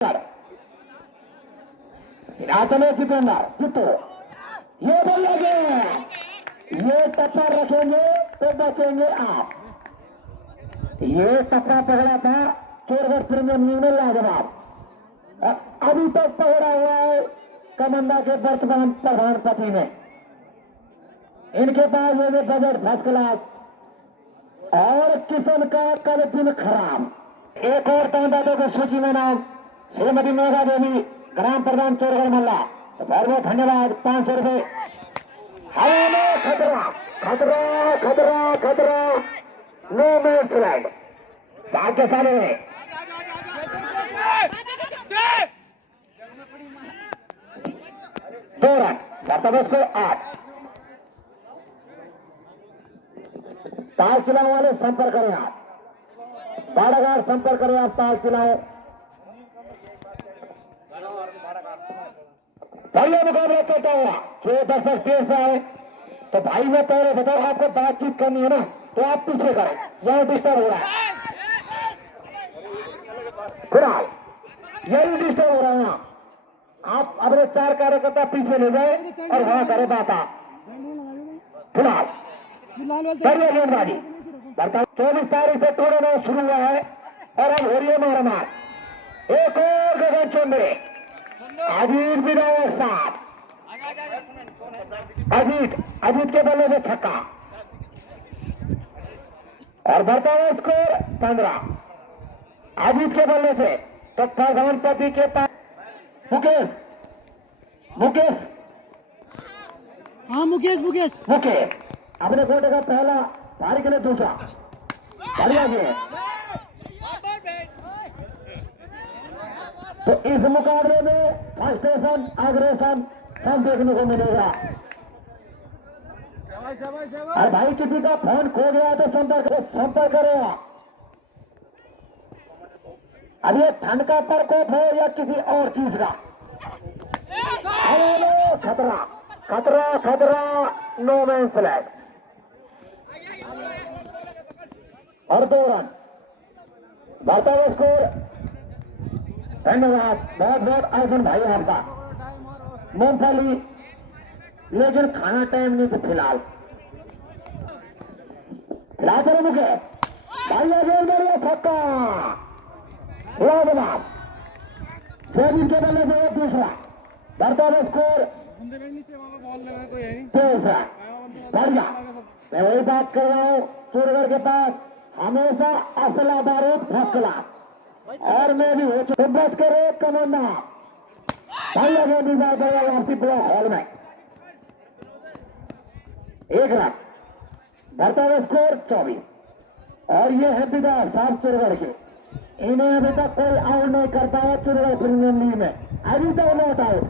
चले जितेंद्र जितो ये बल लगे, ये टप्पा रखेंगे तो बचेंगे आप। ये टप्पा पकड़ा था चोरगढ़ प्रीमियम लीग में लाजवाब। अभी तक पकड़ा हुआ है कमंदा के वर्तमान प्रधानपति ने। इनके पास ये बजट फर्स्ट क्लास और किशन का कल दिन खराब। एक और तांदादों की सूची में नाम श्रीमती मेघा देवी, ग्राम प्रधान चोरगढ़ मल्ला। तो बहुत बहुत धन्यवाद। 500 रुपए। हवा में खतरा खतरा खतरा खतरा, नो मैच लैंड। भाग्यशाली है। 2 रन, बर्तबस को 8। ताल चिलाओ वाले संपर्क करें आप, बाड़ाघाट संपर्क करें आप। ताल चिलाओ बढ़िया मुकाबला चलता हुआ। जो दर्शक देर से आए तो भाई मैं पहले बताओ, आपको बातचीत करनी है ना तो आप पीछे करें, यहाँ डिस्टर्ब हो रहा है। फिलहाल यही डिस्टर्ब हो रहा है यहाँ। आप अपने 4 कार्यकर्ता पीछे ले जाए और वहां करें बात। आप फिलहाल बढ़िया गेंदबाजी। 24 तारीख से टूर्नामेंट शुरू हुआ है और अब हो रही है मारामार। एक और गगन चुंबरे, अजीत विधायक साहब। अजीत के बल्ले में छक्का और बढ़ता हुआ स्कोर 15 अजीत के बल्ले से। तो प्रधानपति के पास मुकेश मुकेश अपने कोटे का पहला, पारी के लिए दूसरा। बढ़िया जी। तो इस मुकाबले में फ्रस्ट्रेशन अग्रेशन सब देखने को मिलेगा। और भाई किसी का फोन खो गया तो संपर्क करेगा। अब ये ठंड का प्रकोप हो या किसी और चीज का। खतरा खतरा खतरा, नो मैन फ्लैग और 2 रन। बढ़ता हुआ स्कोर। धन्यवाद बहुत बहुत अर्जुन भाई आपका। मूंगफली लेकिन खाना टाइम नहीं तो फिलहाल चलो मुझे भाई आगे छक्का। लाजवाब। जैविक के बल्ले से दूसरा। बढ़ता हुआ स्कोर 23 रन। बढ़िया। मैं वही बात कर रहा हूँ, चोरगढ़ के पास हमेशा असला बारूद फर्स्ट क्लास। और मैं भी हो चुका। बच कर एक कमंदा भाई आगे निजाम वापसी पूरा हॉल में 1 रन। बढ़ता हुआ स्कोर 24। और ये है विधायक साहब चोरगढ़ के। इन्हें अभी तक कोई आउट नहीं कर पाया चोरगढ़ प्रीमियम लीग में। अभी तक नॉट आउट।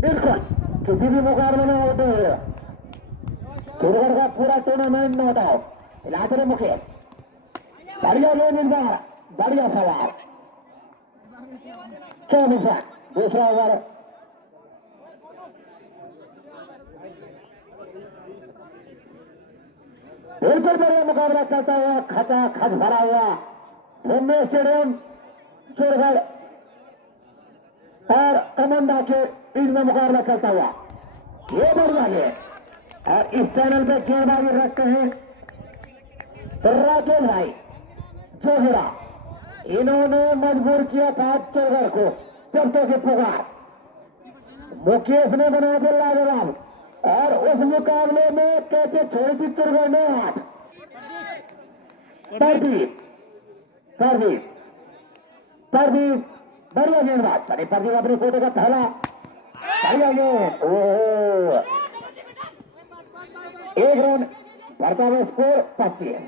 बिल्कुल किसी भी मुकाबले में आउट नहीं हुआ। चोरगढ़ का पूरा टूर्नामेंट नॉट आउट। इलाके मुकेश बढ़िया गेंद, बढ़िया सवाल। 24 रन। दूसरा ओवर। बिल्कुल बढ़िया मुकाबला चलता हुआ, खचा खच भरा हुआ मुंबई स्टेडियम चोरगढ़ और कमंदा के बीच में मुकाबला चलता हुआ। ये बढ़िया है। और इस चैनल पे गेंदबाजी रखते हैं राकेश भाई जोहरा। इन्होंने मजबूर किया था चोरगढ़ को शर्तों की पुकार। मुकेश ने बना दिया लाजवाब। और उस मुकाबले में कैसे छोड़ी थी चोरगढ़ ने 8। प्रदीप बढ़िया गेंदबाज। प्रदीप अपने कोटे का पहला बढ़िया गेंद। 1 रन। बढ़ता हुआ स्कोर 25।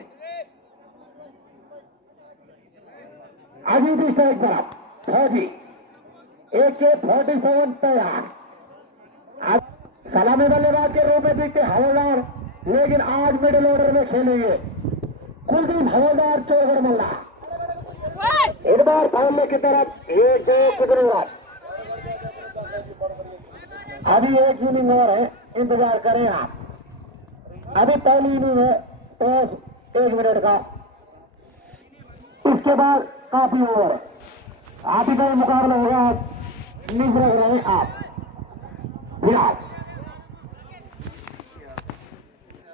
अजीत स्ट्राइक पर फौजी AK-47 तैयार। सलामी बल्लेबाज के रूप में दिखते हवलदार, लेकिन आज मिडिल ऑर्डर में खेलेंगे कुलदीप हवलदार चोरगढ़ मल्ला। इस बार सामने की तरफ 1-2 कितने बार। अभी 1 इनिंग और है, इंतजार करें आप। अभी पहली इनिंग है टॉस 1 मिनट का, इसके बाद काफी ओवर है। आप ही का मुकाबला होगा, निज रह रहे हैं आप फिलहाल।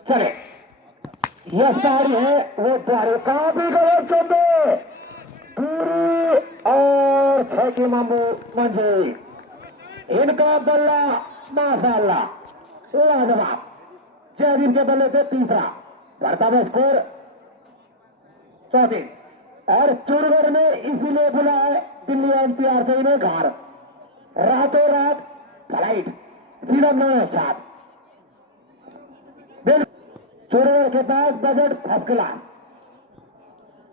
चले यह साड़ी है वो द्वारका भी गए चंदे पूरी और छठी मामू मंजी इनका बल्ला माशाल्लाह लाजवाब। जयदीप के बल्ले से तीसरा बढ़ता हुआ स्कोर 34 और चूड़गढ़ में इसीलिए बुला है दिल्ली एनसीआर से इन्हें घर रातों रात फ्लाइट सीधा 9-7 चूड़गढ़ के पास बजट फर्स्ट क्लास।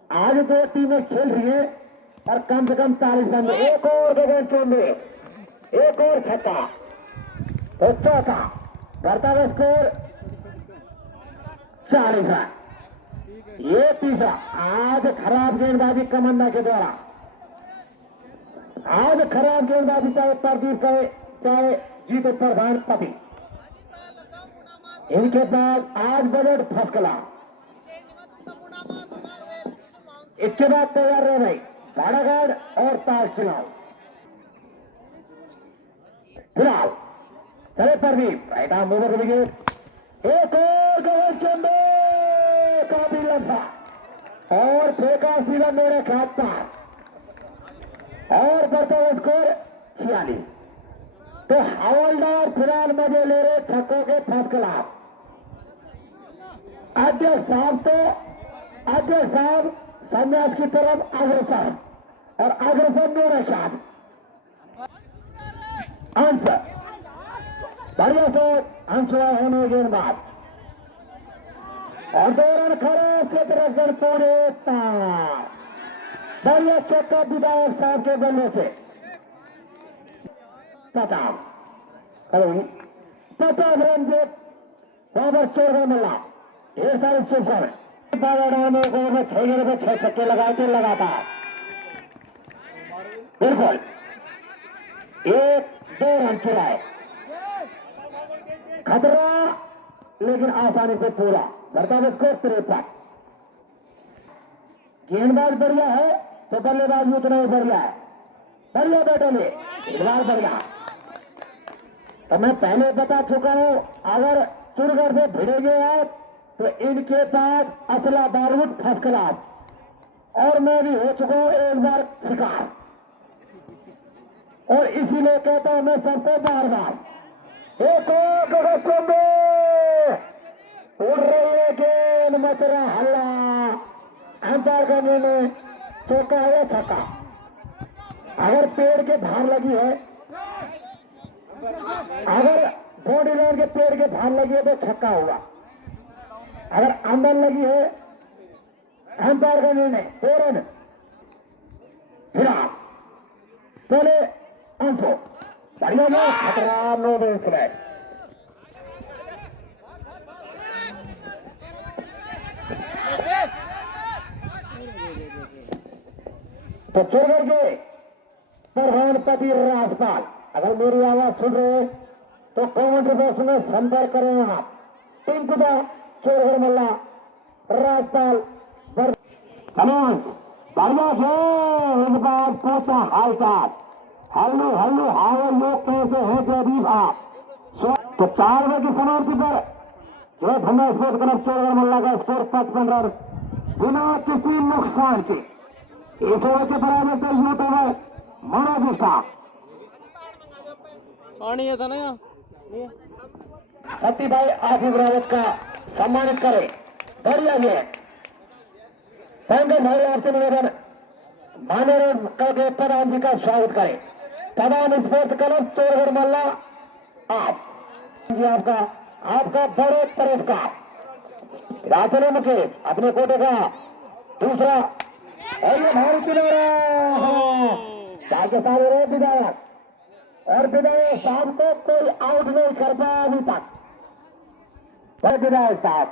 आज दो टीमें खेल रही है और कम से कम 40 रन। एक और गगन चोंदे एक और छक्का तो चौथा बढ़ता हुआ स्कोर 40 रन। ये तीसरा आज खराब गेंदबाजी कमंदा के द्वारा, आज खराब गेंदबाजी चाहे प्रदीप कहे चाहे जीत प्रधानपति, इनके पास आज बजट फर्स्ट क्लास। इसके बाद तैयार रहे भाई साड़ागढ़ और ताज चुनाव। फिलहाल चले Pradeep right arm over wicket. एक और गगन चंदे काफी लंबा और फेंका सीधा मेरे खात पर और बढ़ता हुआ स्कोर 46। तो हवलदार फिलहाल मजे ले रहे छक्कों के फर्स्ट क्लास। अध्यक्ष साहब संन्यास की तरफ अग्रसर और अग्रसर मेरे साथ अंश बढ़िया से अंश होने गेंदबाज और 2 रन खड़े उसके तरफ से पूरे तार बढ़िया चौका विधायक साहब के बल्ले से 50 रन से ओवर 14 मिला। ढेर सारे शुभकामनाएं। में 6 गेंद में 6 छक्के लगाते लगातार बिल्कुल 1-2 रन चुराए खतरा लेकिन आसानी से पूरा बढ़ता हुआ स्कोर 53। गेंदबाज बढ़िया है तो बल्लेबाज भी उतना ही बढ़िया है। बढ़िया बैठे ले इस बार बढ़िया। तो मैं पहले बता चुका हूं अगर चुनगढ़ से भिड़ेंगे आप तो इनके पास असला बारूद फर्स्ट क्लास और मैं भी हो चुका हूं एक बार शिकार और इसीलिए कहता हूं मैं सबको बार बार एक और गगन उड़ रही है गेंद मच रहा हल्ला अंपायर करने में चौका है छक्का। अगर पेड़ के भार लगी है अगर बॉडी लाइन के पेड़ के भार लगी है तो छक्का होगा। अगर अंदर लगी है अंपायर का निर्णय 2 रन। फिलहाल पहले अंशो बढ़िया में खतरा 9 रन फ्लैट। तो चुनगढ़ के प्रधानपति राजपाल अगर मेरी आवाज सुन रहे हैं तो कमेंट बॉक्स में संपर्क करें। आप टिंकुदा चोरगढ़ मल्ला राजपाल बढ़िया से इस बार पूछा हालचाल हल्लू हल्लू हावे लोग कैसे हैं जयदीप आप। तो 4 बजे की समाप्ति पर जय धन्य स्पोर्ट्स क्लब चोरगढ़ मल्ला का स्कोर 55 रन बिना किसी नुकसान के इस ओवर के बराबर से यूट ओवर मनोज शाह पानी है था ना सती भाई आसिफ रावत का सम्मानित करें। बढ़िया है पंकज भाई आपसे निवेदन माननीय के प्रधान जी का स्वागत करें। प्रधान स्पोर्ट्स क्लब चोरगढ़ मल्ला आप जी आपका बड़े पुरस्कार राजन मुकेश अपने कोटे का दूसरा और ये भारी किनारा के सारे रहे विधायक और विधायक साहब को कोई आउट नहीं कर पाया अभी तक। विधायक साहब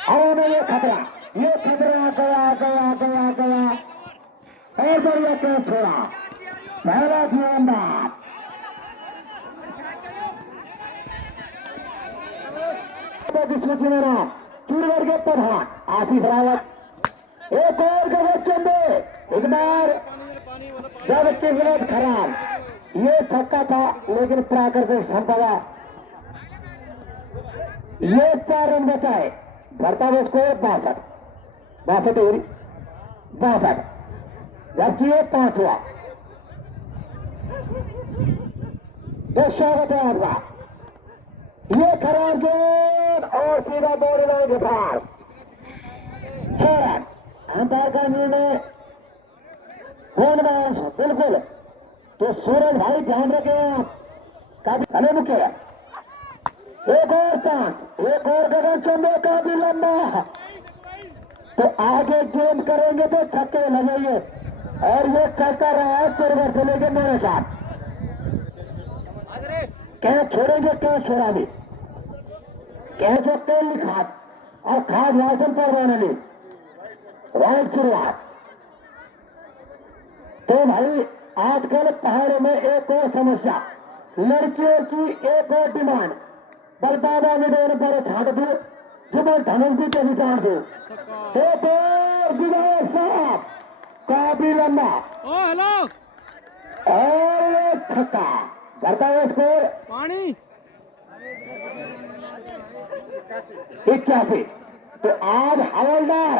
हवा में ये खतरा गया और बढ़िया कैच छोड़ा पहला गेंदबाज चूड़गढ़ के प्रधान आसिफ रावत एक और गगन चंदे इस बार जब किस्मत खराब, ये छक्का था लेकिन प्राकृतिक संपदा, ये 4 रन बचाए। बढ़ता हुआ स्कोर 62 जबकि ये 5 हुआ। तो स्वागत है आपका। ये खराब गेंद और सीधा बॉडी लाइन के पार 6 रन। अंपायर का निर्णय बिल्कुल। तो सूरज भाई ध्यान रखें आप, काफी अने मुख्य है। एक और चांस, एक और गगनचंद्र काफी लंबा, तो आगे गेंद करेंगे तो छक्के लगेंगे और ये चलता रहा है चोरवर से लेकर मेरे साथ। क्या छोड़ेंगे, क्या छोड़ा भी, क्या जो तेल लिखा और खाद लाइसेंस पर रहने ली राइट शुरुआत। तो भाई आजकल पहाड़ों में एक और समस्या, लड़कियों की एक और डिमांड, बलबादा निधन पर छाट दो जुबल धनुष भी कभी जान दो। एक और विधायक साहब काफी लंबा हेलो और छक्का बढ़ता है स्कोर पानी 81। तो आज हवलदार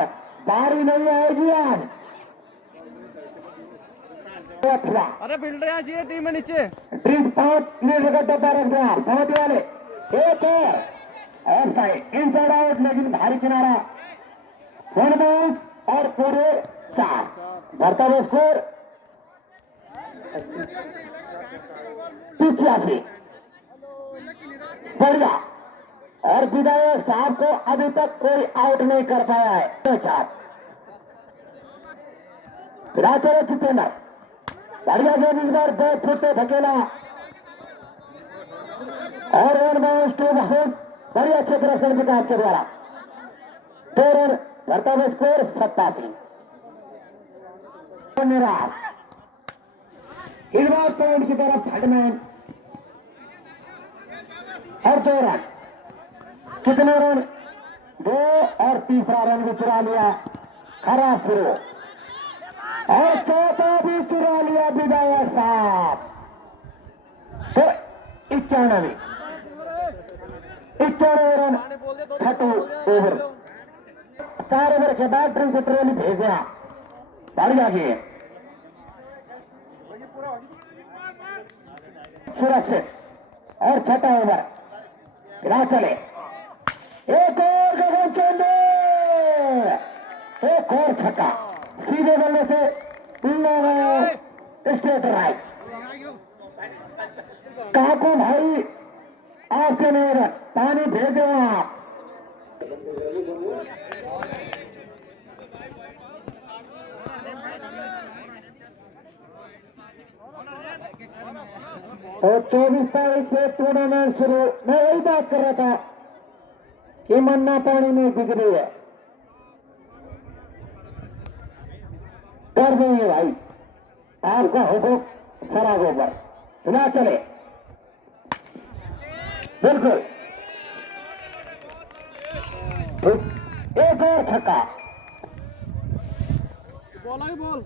बारी नहीं आएगी आज। अरे फील्डर यहाँ चाहिए टीम में नीचे। ड्रिंक 5 लीटर का डब्बा रख दिया पहुंच वाले। एक और साइड इनसाइड आउट, लेकिन भारी किनारा 1 बाउंस और पूरे 4। बढ़ता हुआ स्कोर 85। बढ़िया। और विधायक साहब को अभी तक कोई आउट नहीं कर पाया है। 4 चलो जितेंद्र बढ़िया गेंद इस बार 2 फुट पे धकेला और 1 बाउंस 2 बाउंस बड़ी अच्छे प्रदर्शन विकास के द्वारा 2 रन। बढ़ता हुआ स्कोर 87। निराश इस बार पॉइंट की तरफ थर्डमैन और 2 रन। कितने रन? 2 और तीसरा रन भी चुरा लिया खराब शुरू और चौथा भी चुरा लिया विधायक साहब। तो 91 रन 30 ओवर। 4 ओवर के बाद ड्रिंक से ट्रोली भेज दिया। बढ़िया गेंद सुरक्षित और 6ठा ओवर गिरा चले। एक और गगनचंद, एक और छक्का सीधे बल्ले से स्ट्रेट राइट। काको भाई आपसे नहीं रहा, पानी भेज दो आप। और 24 तारीख से टूर्नामेंट शुरू। मैं यही बात कर रहा था कि मन्ना पानी में बिक रही है, कर देंगे भाई आपका हुक्म सरागों पर। सुना चले बिल्कुल। एक और छक्का बॉल आई बॉल।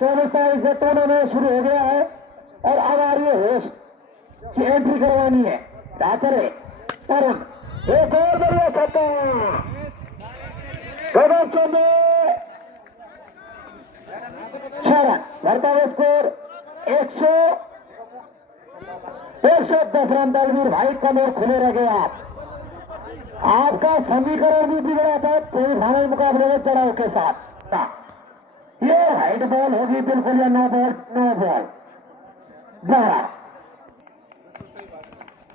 चौबीस तारीख से टूर्नामेंट शुरू हो गया है और अब आ रही है होस्ट की एंट्री करवानी है। राचरे तरुण एक और बढ़िया छक्का गगनचंद 6 रन। बढ़ता हुआ स्कोर 110 रन। दलवीर भाई कमर खुले रह गए आपका समीकरण भी बिगड़ा था सेमीफाइनल मुकाबले में चढ़ाव के साथ। ये हाइट बॉल होगी बिल्कुल या नो बॉल? नो बॉल 12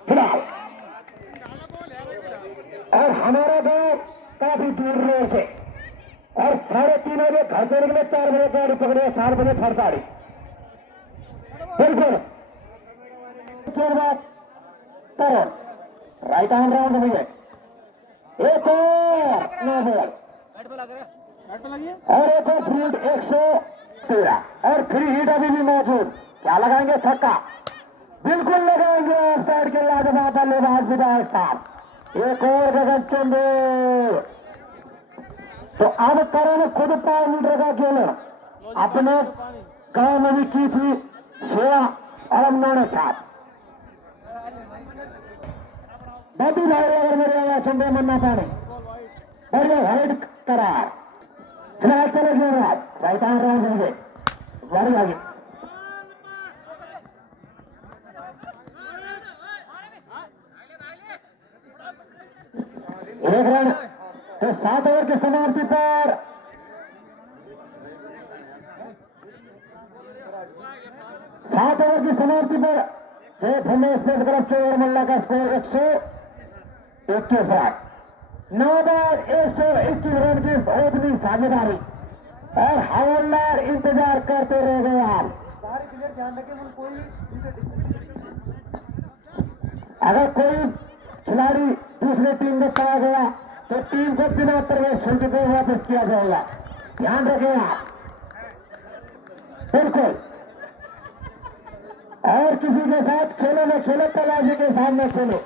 फिलहाल। और हमारा गांव काफी दूर रोड से और 3:30 बजे घर से निकले, 4 बजे गाड़ी पकड़े, 7 बजे फरसाड़ी बिल्कुल। उसके बाद तरुण राइट हैंड राउंड हुई है। एक और नो बॉल और एक और फील्ड 113 और 3 हिट अभी भी मौजूद। क्या लगाएंगे? छक्का बिल्कुल लगाएंगे ऑफ साइड के लाजवाब बल्लेबाज विधायक साहब। एक और गगनचंद, तो अब करण खुद 5 मीटर का खेल अपने गांव में भी की थी सेवा और उन्होंने साथ बड़ी भाई अगर मेरे आवाज सुन रहे मन्ना पाने बढ़िया हाइट करार फिलहाल चले गए राइट आन राउंड होंगे बड़ी आगे एक रन तो 7 ओवर की समाप्ति पर 7 ओवर की समाप्ति पर शेख हमेश तरफ से ओवर मल्ला का स्कोर 121 नाबाद 121 रन की ओपनिंग साझेदारी और हवलदार इंतजार करते रह गए आप। अगर कोई खिलाड़ी दूसरी टीम में पाया गया तो टीम को बिना प्रवेश शुल्क को वापस किया जाएगा, ध्यान रखें आप बिल्कुल। और किसी के साथ खेलो न खेलो, तलाशी के सामने खेलो,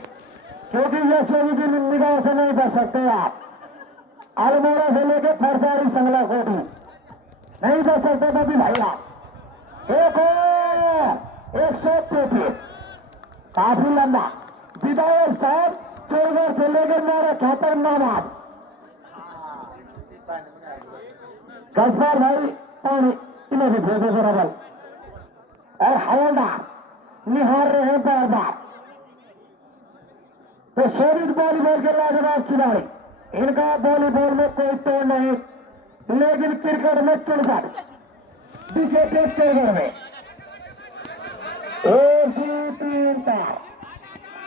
क्योंकि यह चोरी की निगाह से नहीं बच सकते आप। अल्मोड़ा से लेकर फरसारी संगला कोटी नहीं बच सकते बबी भैया। एक 133 काफी लंबा विधायक साहब चोरगढ़ से लेकर मेरा 74 नाबाद कसबार भाई पानी इन्हें भी भेजो बराबर और हवलदार निहार रहे हैं बार बार। तो शोभित वॉलीबॉल के लाजवाब खिलाड़ी, इनका वॉलीबॉल में कोई तोड़ नहीं, लेकिन क्रिकेट में चुड़गढ़ विकेट चुड़गढ़ में 1 2 3 4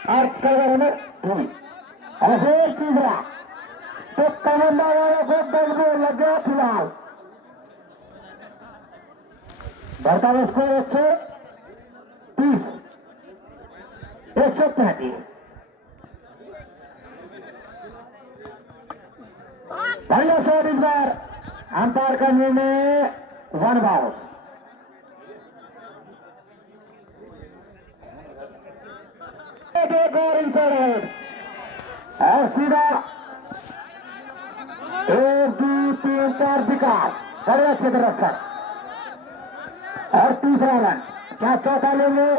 और कवर में 2 और तीसरा तो तमन्ना वालों को 10 गोल लग गया फिलहाल। बढ़ता हुआ स्कोर 130 135 पहला शॉट इस बार अंपायर का निर्णय 1 बाउंस। एक और इंटरनेट और सीधा 1 2 3 4 विकास बढ़िया क्षेत्र रखकर और तीसरा रन क्या चौथा लेंगे,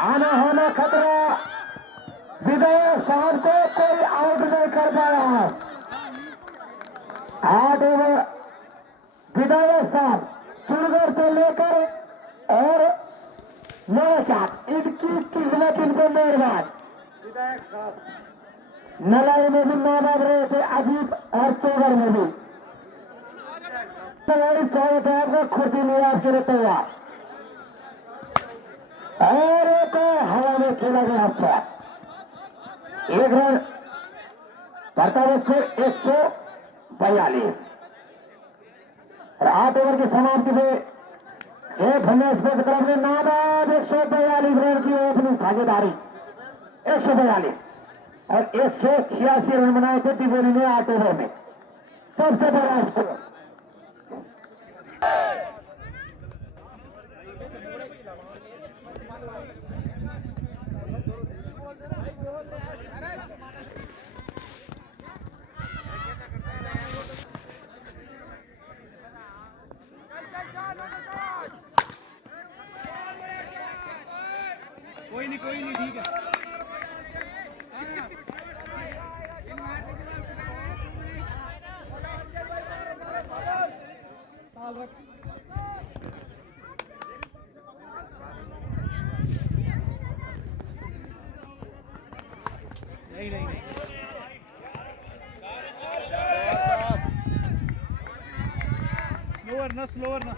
आना होना खतरा। विजय शाम को कोई आउट नहीं कर पाया। 8 ओवर विजय शाम चुड़गढ़ से लेकर और 9 सात इनकी किस्मत इनको मेहरबान। नलाई में भी नाबाद रहे थे अजीत और चौगढ़ में भी आपको खुर्सी लिया आपके लिए तैयार और एक हवा में खेला गया अच्छा 1 रन बढ़ता हुआ स्कोर 142 और 8 ओवर की समाप्ति में शेख हमेश क्लब ने नाबाद 142 रन की ओपनिंग साझेदारी 142 और 186 रन बनाए थे दिवोली ने 8 ओवर में, सबसे बड़ा स्कोर। कोई नहीं ठीक है। नहीं स्लोअर ना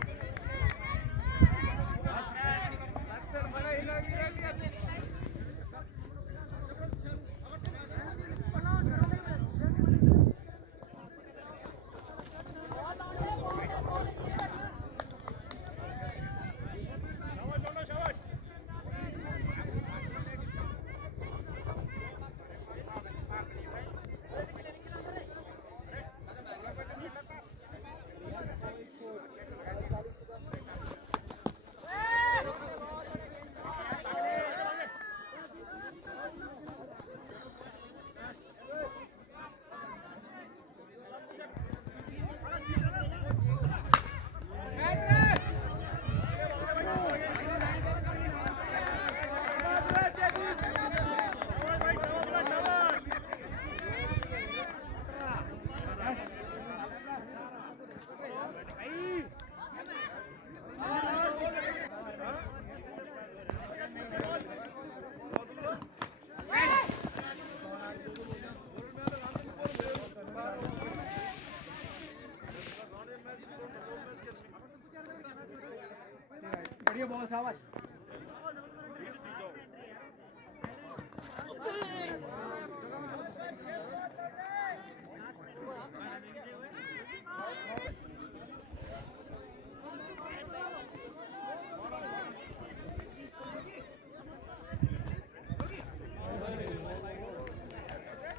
शाबाश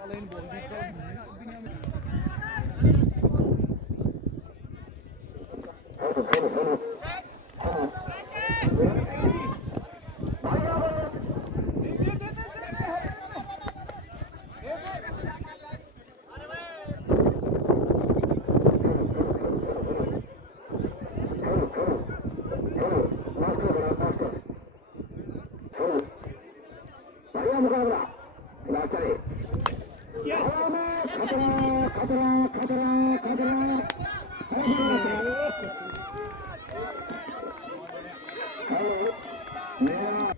alleen bol बढ़िया मुकाबला खिलाफ चले खतरा खतरा खतरा खतरा मेरा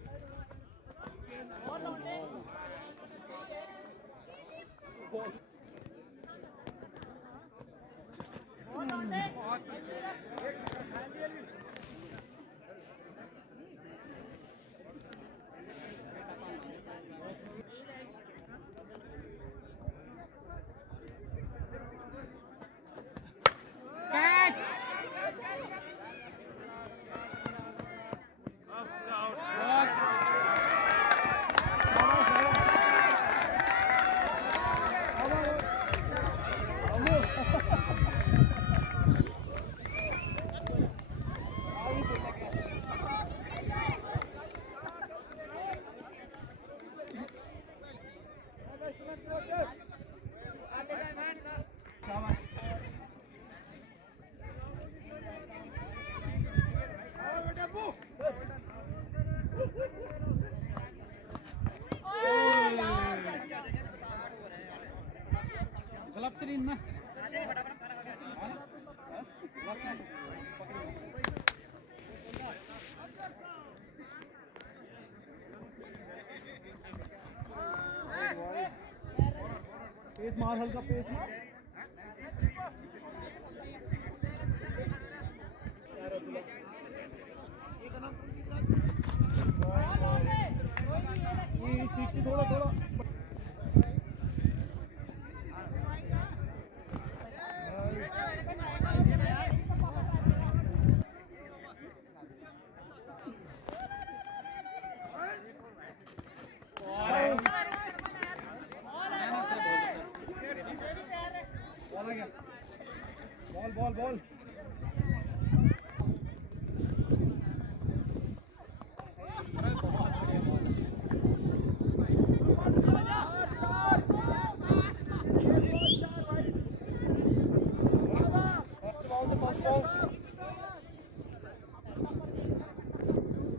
Selapcerin na. पेस मार हल्का पेस मार थोड़ा थोड़ा बॉल बॉल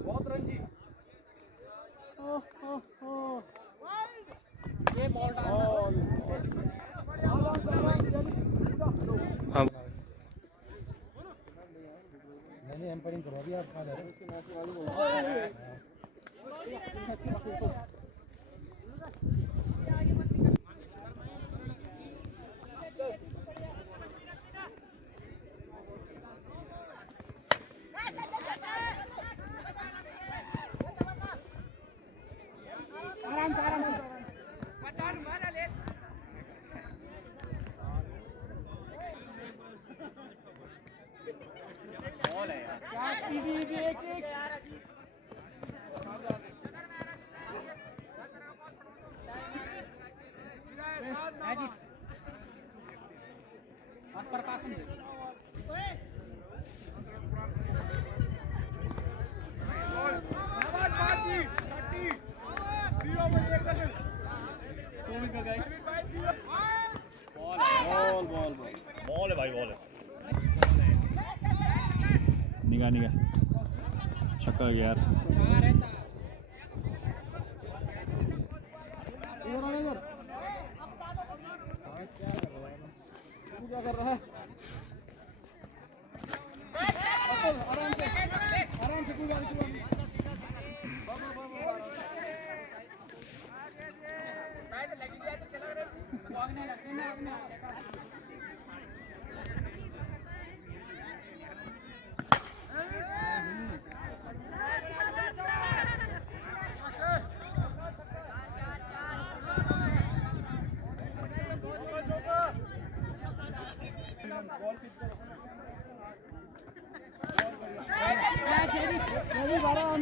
बहुत रंजी ये बॉल मैंने एम्पायरिंग करो अभी आप आराम से आराम से इजी इजी एक मैजिक पर कासम बॉल है भाई बॉल है निगाह निगाह छक्का गया यार क्या कर रहा है आराम से कोई बात नहीं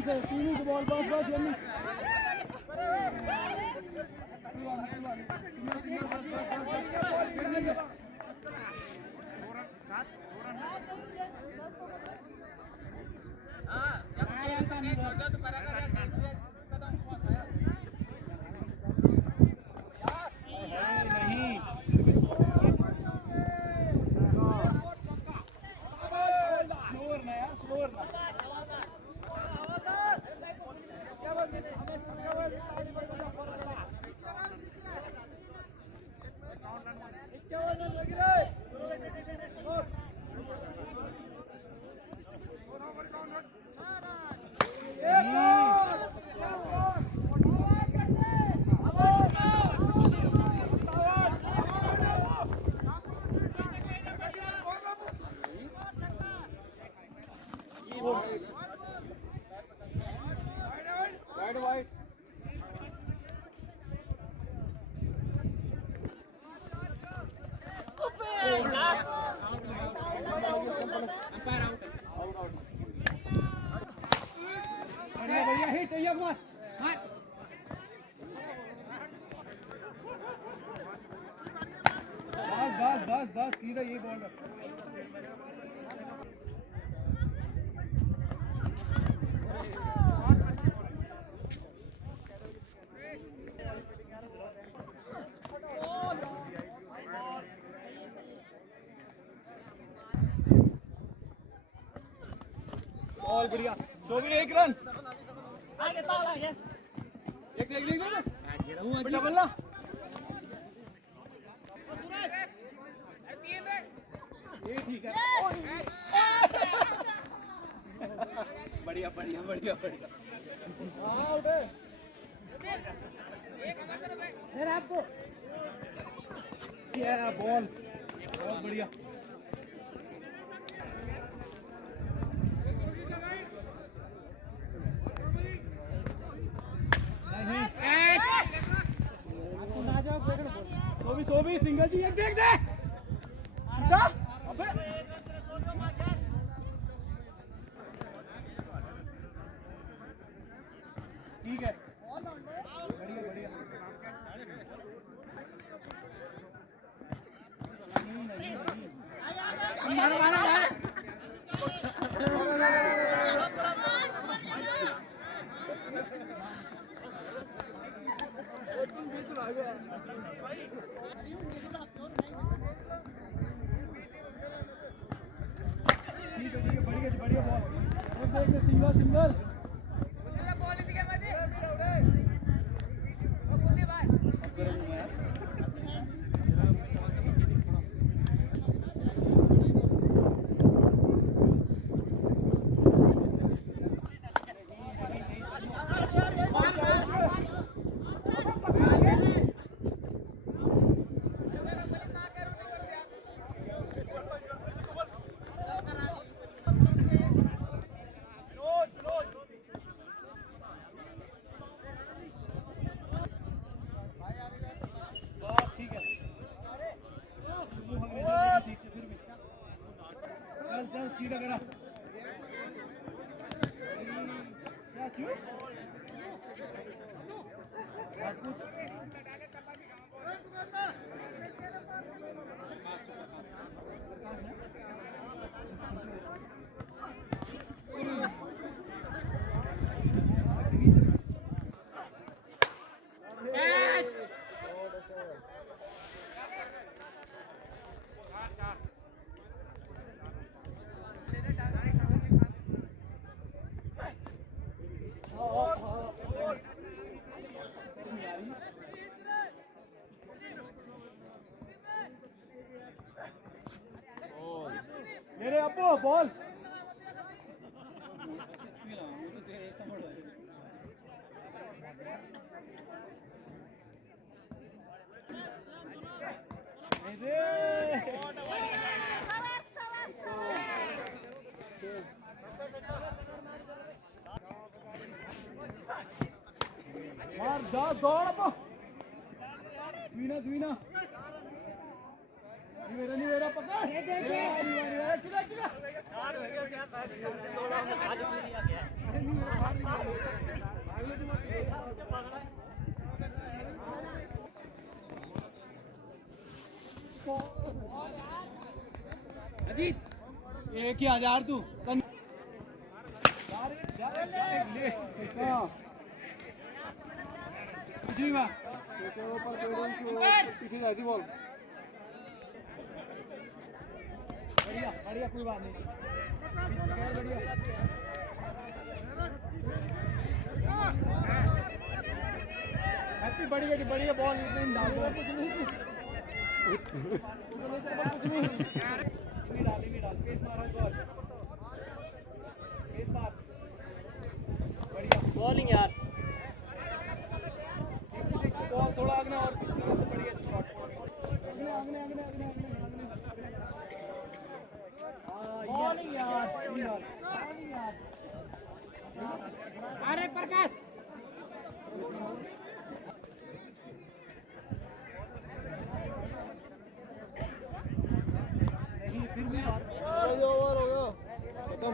से सीधी बॉल बस यम्मी बढ़िया हिट ये बस बस सीधा ये बॉल बॉल बढ़िया 24 1 रन एक देख डबल ना ये ठीक है बढ़िया बढ़िया बढ़िया बढ़िया आउट है फिर आपको ये बॉल बहुत बढ़िया सोबी सिंगल जी एक देख दे अबे ठीक है बढ़िया बढ़िया मारो मारो मारो बढ़िया बॉल सिंगल सिंगल चल सीधा करा क्या क्यों मेरे अब्बू बॉल मार जा दौड़ अब द्वीना द्वीना नहीं मेरा पकड़ किधर किधर अजीत एक ही हजार तू कुछ नहीं हुआ पीछे जाती बॉल बढ़िया बढ़िया कोई बात नहीं हैप्पी बढ़िया बॉल इतने डाल दो कुछ नहीं डाल पेस मारा तो